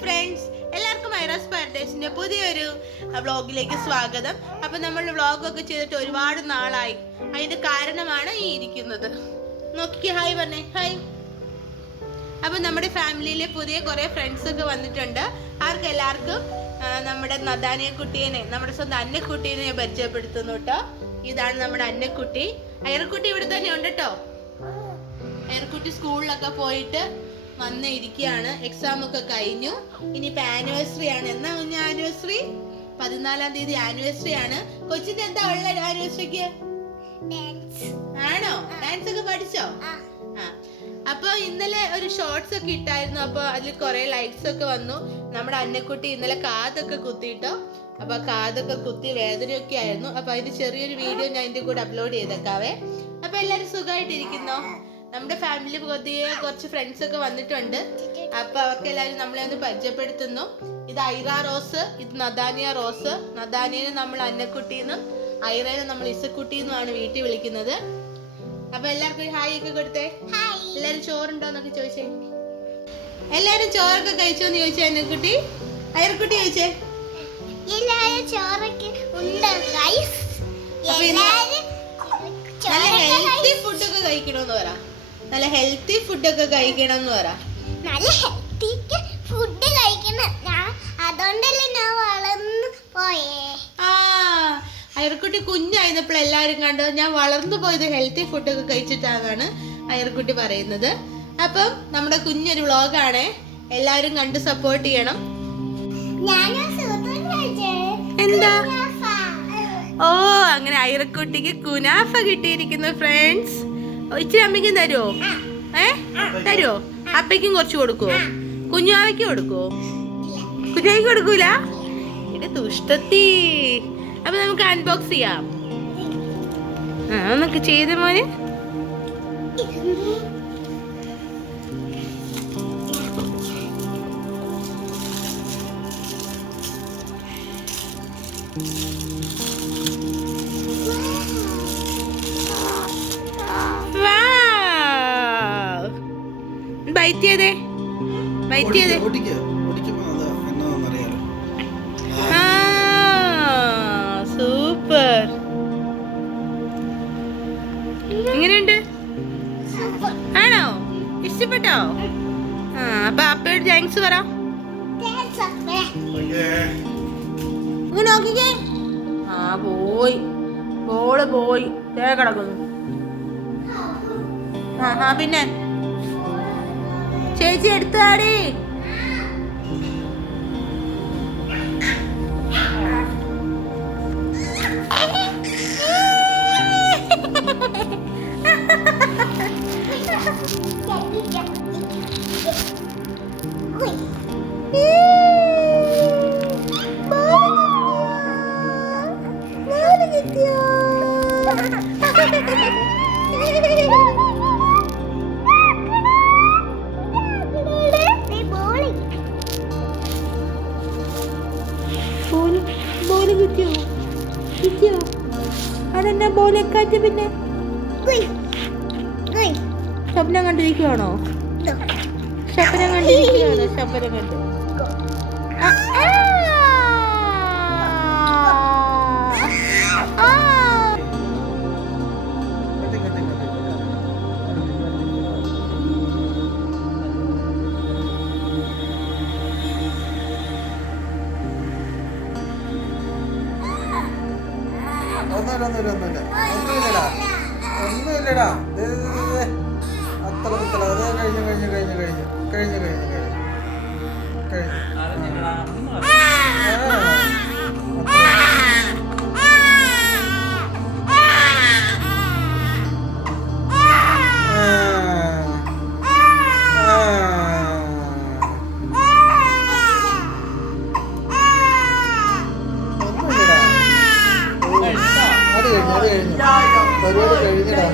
Friends, എല്ലാവർക്കും ഐറാസ് പാരഡൈസിന്റെ പുതിയൊരു വ്ളോഗിലേക്ക് സ്വാഗതം. അപ്പൊ നമ്മൾ വ്ളോഗൊക്കെ ചെയ്തിട്ട് ഒരുപാട് നാളായി. അതിന്റെ കാരണമാണ് ഈ ഇരിക്കുന്നത്. നോക്കിക്കേ, ഹായ് പറഞ്ഞേ, ഹായ്. അപ്പൊ നമ്മുടെ ഫാമിലിയിലെ പുതിയ കുറെ ഫ്രണ്ട്സ് ഒക്കെ വന്നിട്ടുണ്ട്. എല്ലാവർക്കും നമ്മുടെ നദാനിയ കുട്ടീനെ, നമ്മുടെ സ്വന്തം അന്നക്കുട്ടീനെ പരിചയപ്പെടുത്തുന്നു കേട്ടോ. ഇതാണ് നമ്മുടെ അന്നക്കുട്ടി. അയർക്കുട്ടി ഇവിടെ തന്നെ ഉണ്ട് കേട്ടോ. അയർക്കുട്ടി സ്കൂളിലൊക്കെ പോയിട്ട് വന്ന് ഇരിക്കുകയാണ്. എക്സാം ഒക്കെ കഴിഞ്ഞു. ഇനിയിപ്പോ ആനിവേഴ്സറി ആണ്. എന്നാ കുഞ്ഞ ആനിവേഴ്സറി? 14-ാം തീയതി ആനിവേഴ്സറി ആണ്. കൊച്ചിന്റെ എന്താ ഉള്ള ആനിവേഴ്സറിക്ക്? ആണോ? ഡാൻസ് ഒക്കെ പഠിച്ചോ? അപ്പൊ ഇന്നലെ ഒരു ഷോർട്സ് ഒക്കെ ഇട്ടായിരുന്നു. അപ്പൊ അതിൽ കുറെ ലൈക്സ് ഒക്കെ വന്നു. നമ്മുടെ അന്നക്കുട്ടി ഇന്നലെ കാതൊക്കെ കുത്തിയിട്ടോ. അപ്പൊ കാതൊക്കെ കുത്തി വേദനയൊക്കെ ആയിരുന്നു. അപ്പൊ അതിന്റെ ചെറിയൊരു വീഡിയോ ഞാൻ ഇതിന്റെ കൂടെ അപ്ലോഡ് ചെയ്തേക്കാവേ. അപ്പൊ എല്ലാരും സുഖമായിട്ടിരിക്കുന്നോ? നമ്മുടെ ഫാമിലി പുതിയ കുറച്ച് ഫ്രണ്ട്സ് ഒക്കെ വന്നിട്ടുണ്ട്. അപ്പൊ അവർക്ക് എല്ലാവരും നമ്മളെ ഒന്ന് പരിചയപ്പെടുത്തുന്നു. ഇത് ഐറ റോസ്, ഇത് നദാനിയ റോസ്. നദാനിയനെ നമ്മൾ അന്നക്കുട്ടിന്നും ഐറനെ നമ്മൾ ഇസക്കുട്ടിന്നുമാണ് വീട്ടിൽ വിളിക്കുന്നത്. അപ്പൊ എല്ലാവർക്കും ഹായ് ഒക്കെ കൊടുത്തേ. എല്ലാരും ചോറുണ്ടോന്നൊക്കെ ചോദിച്ചേ. എല്ലാരും ചോറൊക്കെ കഴിച്ചോന്ന് ചോദിച്ചേ. അന്നക്കുട്ടി, ഐറക്കുട്ടി ചോദിച്ചേ. നല്ല ഹെൽത്തി ഫുഡൊക്കെ കഴിക്കണമെന്ന് പറ. നല്ല ഹെൽത്തി ഫുഡൊക്കെ കഴിക്കണം എന്ന് പറ. നല്ല ഹെൽത്തി ഫുഡ് കഴിക്കണം. അതുകൊണ്ടല്ലേ ഞാൻ വളർന്നു പോയേ. അയർക്കുട്ടി കുഞ്ഞായിരുന്നപ്പോൾ എല്ലാവരും കണ്ടു ഞാൻ വളർന്നു പോയത് ഹെൽത്തി ഫുഡൊക്കെ കഴിച്ചിട്ടാണ് അയർക്കുട്ടി പറയുന്നത്. അപ്പം നമ്മുടെ കുഞ്ഞൊരു വ്ളോഗാണ്. എല്ലാവരും കണ്ട് സപ്പോർട്ട് ചെയ്യണം. എന്താ? ഓ, അങ്ങനെ അയർക്കുട്ടിക്ക് കുനാഫ കിട്ടിയിരിക്കുന്നു ഫ്രണ്ട്സ്. ഇച്ചിരി അമ്മയ്ക്കും തരുമോ? തരുമോ? അപ്പയ്ക്കും കുറച്ച് കൊടുക്കുവോ? കുഞ്ഞാവയ്ക്ക് കൊടുക്കുവോ? കുഞ്ഞാവയ്ക്ക് കൊടുക്കൂല? ഇത് ദുഷ്ടത്തി. അപ്പൊ നമുക്ക് അൺബോക്സ് ചെയ്യാം. നമുക്ക് ചെയ്ത മോന്. ബൈറ്റ് ചെയ്തേ. സൂപ്പർ. എങ്ങനെയുണ്ട്? ആണോ? ഇഷ്ടപ്പെട്ടോ? അപ്പൊ അപ്പയോട് താങ്ക്സ് പറ. നോക്കിക്കേ. പോയി ബോള് പോയി കിടക്കുന്നു. പിന്നെ ചേച്ചി എടുത്താടി. അതെന്നാ ബോലൊക്കെ പിന്നെ സ്വപ്നം കണ്ടിരിക്കുവാണോ? സ്വപ്നം കണ്ടിരിക്കുവാണോ? സ്വപ്നം കണ്ട് ഒന്നുമില്ലടാ. അത്ര കഴിഞ്ഞു. പരിപാടി കഴിഞ്ഞടാ.